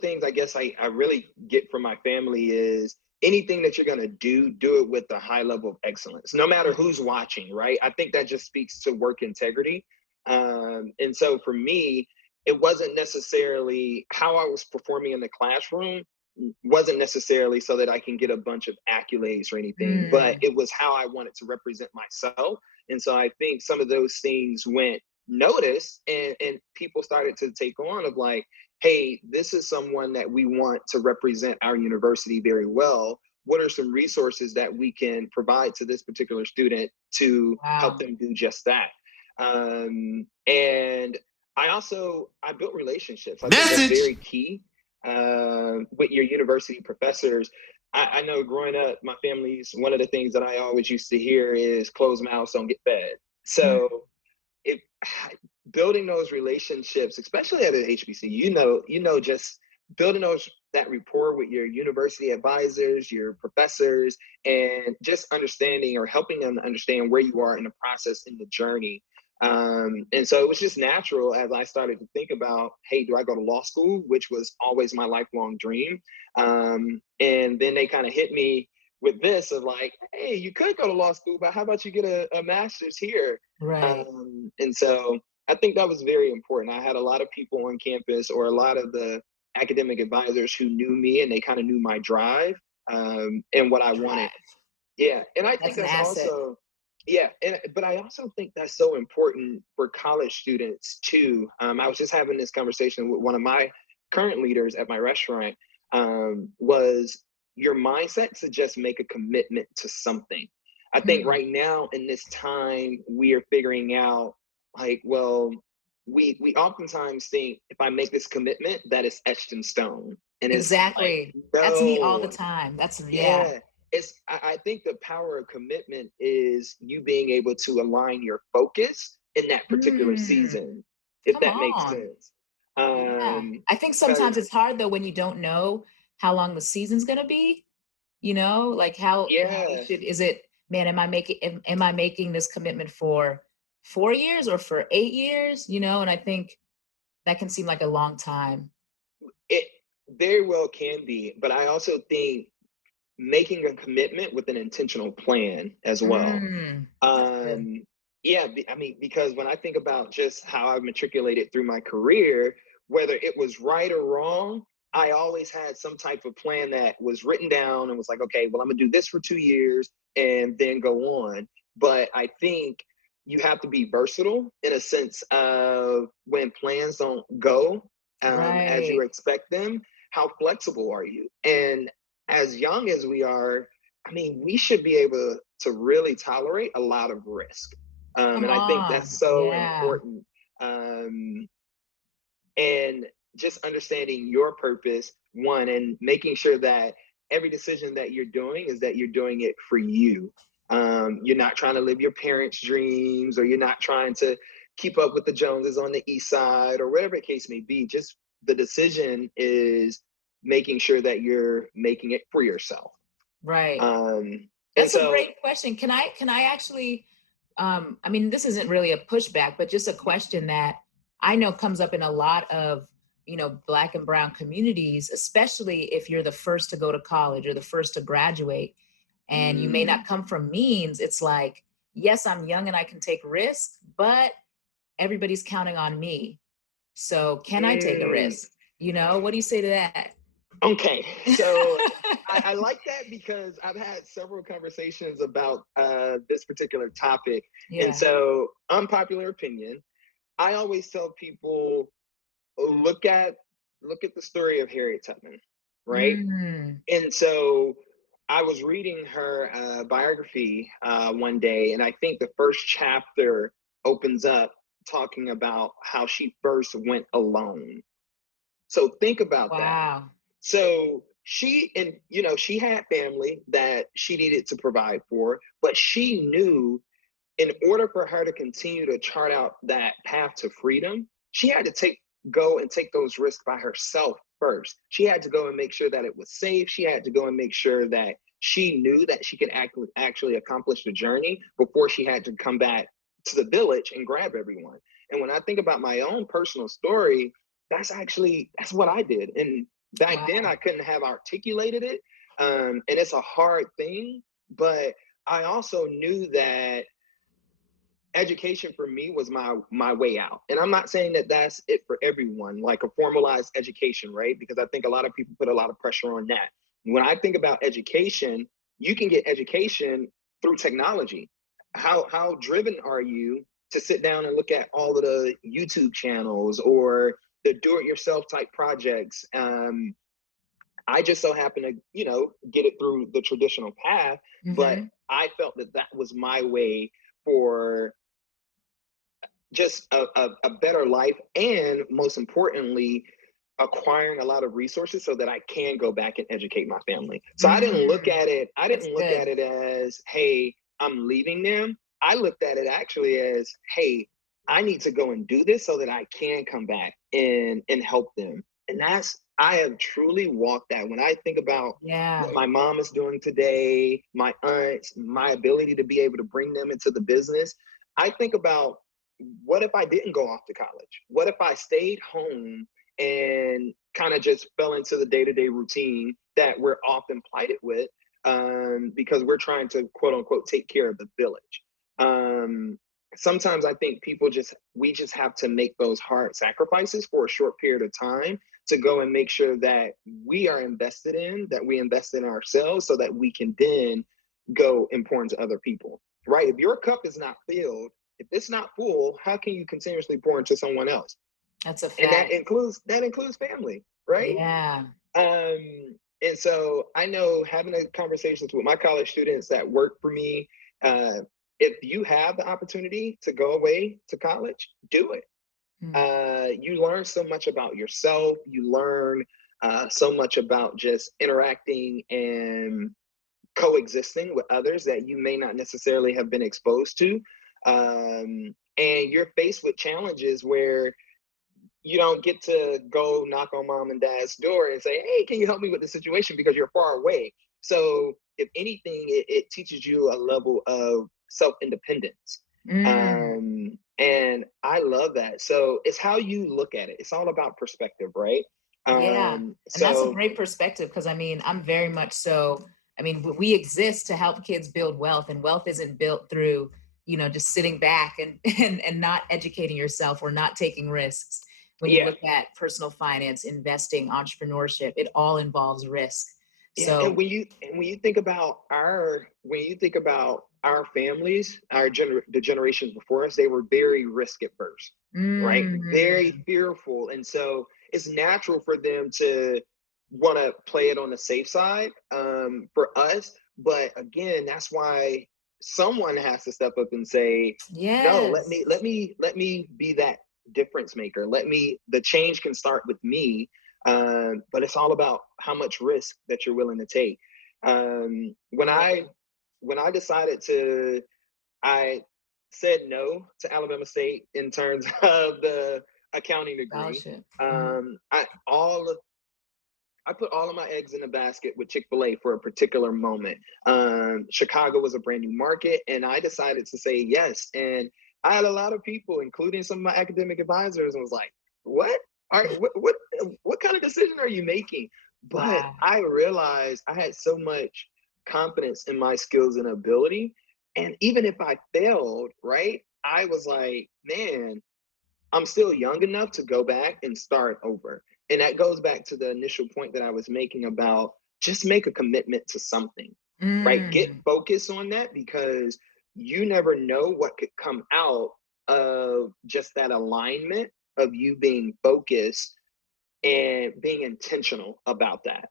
the things I guess I really get from my family is anything that you're going to do it with a high level of excellence, no matter who's watching, right? I think that just speaks to work integrity. And so for me, it wasn't necessarily how I was performing in the classroom wasn't necessarily so that I can get a bunch of accolades or anything, but Mm. it was how I wanted to represent myself. And so I think some of those things went noticed, and people started to take on of like, hey, this is someone that we want to represent our university very well. What are some resources that we can provide to this particular student to help Wow. them do just that? And I built relationships. I think that's Message. very key with your university professors. I know growing up, my family's one of the things that I always used to hear is closed mouths don't get fed. Mm. So if building those relationships, especially at an HBC, just building that rapport with your university advisors, your professors, and just understanding or helping them understand where you are in the process, in the journey. And so it was just natural as I started to think about, hey, do I go to law school, which was always my lifelong dream. And then they kind of hit me with this of like, hey, you could go to law school, but how about you get a master's here? Right. And so I think that was very important. I had a lot of people on campus, or a lot of the academic advisors, who knew me and they kind of knew my drive and what I wanted. Drive. Yeah, and I That's think an that's asset. also but I also think that's so important for college students too. I was just having this conversation with one of my current leaders at my restaurant. Was your mindset to just make a commitment to something? I think Mm. right now in this time we are figuring out like, well, we oftentimes think if I make this commitment that it's etched in stone, and it's like, Exactly. That's me all the no. time. That's yeah. Yeah, I think the power of commitment is you being able to align your focus in that particular Mm. season, if Come that makes on. sense. Yeah. I think Because sometimes it's hard though when you don't know how long the season's gonna be, like how you yeah, should is it, man, am I making this commitment for 4 years or for 8 years? And I think that can seem like a long time. it very well can be, but I also think making a commitment with an intentional plan as well. Mm. That's good. Um, yeah, I mean, because when I think about just how I've matriculated through my career, whether it was right or wrong, I always had some type of plan that was written down and was like, okay, well, I'm gonna do this for 2 years and then go on. But I think you have to be versatile in a sense of when plans don't go as you Right. expect them, how flexible are you? And as young as we are, I mean, we should be able to really tolerate a lot of risk. Come And I think that's on. so Yeah. important. Um, and just understanding your purpose, one, and making sure that every decision that you're doing is that you're doing it for you. You're not trying to live your parents' dreams, or you're not trying to keep up with the Joneses on the east side, or whatever the case may be. Just the decision is making sure that you're making it for yourself. Right. And That's a so, great question. Can I actually I mean, this isn't really a pushback, but just a question that I know comes up in a lot of, black and brown communities, especially if you're the first to go to college or the first to graduate and you may not mm, come from means. It's like, yes, I'm young and I can take risks, but everybody's counting on me. So can I take a mm. risk? What do you say to that? Okay, so I like that because I've had several conversations about this particular topic. And Yeah. so, unpopular opinion, I always tell people look at the story of Harriet Tubman, right? Mm. And so I was reading her biography one day, and I think the first chapter opens up talking about how she first went alone. So think about that. Wow. So she had family that she needed to provide for, but she knew in order for her to continue to chart out that path to freedom, she had to go and take those risks by herself first. She had to go and make sure that it was safe. She had to go and make sure that she knew that she could actually accomplish the journey before she had to come back to the village and grab everyone. And when I think about my own personal story, that's what I did. And Back then, Wow. I couldn't have articulated it. And it's a hard thing, but I also knew that education for me was my way out. And I'm not saying that that's it for everyone, like a formalized education, right? Because I think a lot of people put a lot of pressure on that. When I think about education, you can get education through technology. How driven are you to sit down and look at all of the YouTube channels or the do-it-yourself type projects? I just so happen to, get it through the traditional path, but Hmm. I felt that that was my way for just a better life, and most importantly, acquiring a lot of resources so that I can go back and educate my family. So I didn't look Mm, at it, I that's didn't look at good. it as, hey, I'm leaving them. I looked at it actually as, hey, I need to go and do this so that I can come back and help them. And that's I have truly walked that. When I think about Yeah. what my mom is doing today, my aunts, my ability to be able to bring them into the business, I think about, what if I didn't go off to college? What if I stayed home and kind of just fell into the day-to-day routine that we're often plighted with, because we're trying to quote unquote take care of the village. Um, Sometimes I think we just have to make those hard sacrifices for a short period of time to go and make sure that that we invest in ourselves so that we can then go and pour into other people. Right? If your cup is not filled, if it's not full, how can you continuously pour into someone else? That's a And fact. that includes family, right? Yeah. And so I know, having a conversations with my college students that work for me, uh, if you have the opportunity to go away to college, do it. Mm. You learn so much about yourself. You learn so much about just interacting and coexisting with others that you may not necessarily have been exposed to. And you're faced with challenges where you don't get to go knock on mom and dad's door and say, hey, can you help me with the situation, because you're far away. So if anything, it teaches you a level of self-independence. Mm. And I love that. So it's how you look at it. It's all about perspective, right? Yeah. um And that's a so great perspective because I mean, I'm very much so. I mean, we exist to help kids build wealth, and wealth isn't built through, just sitting back and and not educating yourself or not taking risks. When you yeah. look at personal finance, investing, entrepreneurship, it all involves risk. Yeah, and So, when you think about our families, the generations before us, they were very risk averse, right? Very mm, fearful, and so it's natural for them to want to play it on the safe side, for us. But again, that's why someone has to step up and say, "No, yes. let me be that difference maker. The change can start with me." But it's all about how much risk that you're willing to take. When Yeah. I decided to, I said no to Alabama State in terms of the accounting degree. Scholarship. Mhm. Um, I all of, I put all of my eggs in a basket with Chick-fil-A for a particular moment. Chicago was a brand new market, and I decided to say yes. And I had a lot of people, including some of my academic advisors, and was like, "What? What kind of decision are you making?" But Wow. I realized I had so much confidence in my skills and ability, and even if I failed, right, I was like, "Man, I'm still young enough to go back and start over." And that goes back to the initial point that I was making about just make a commitment to something, right? Get Mm. focused on that, because you never know what could come out of just that alignment of you being focused and being intentional about that.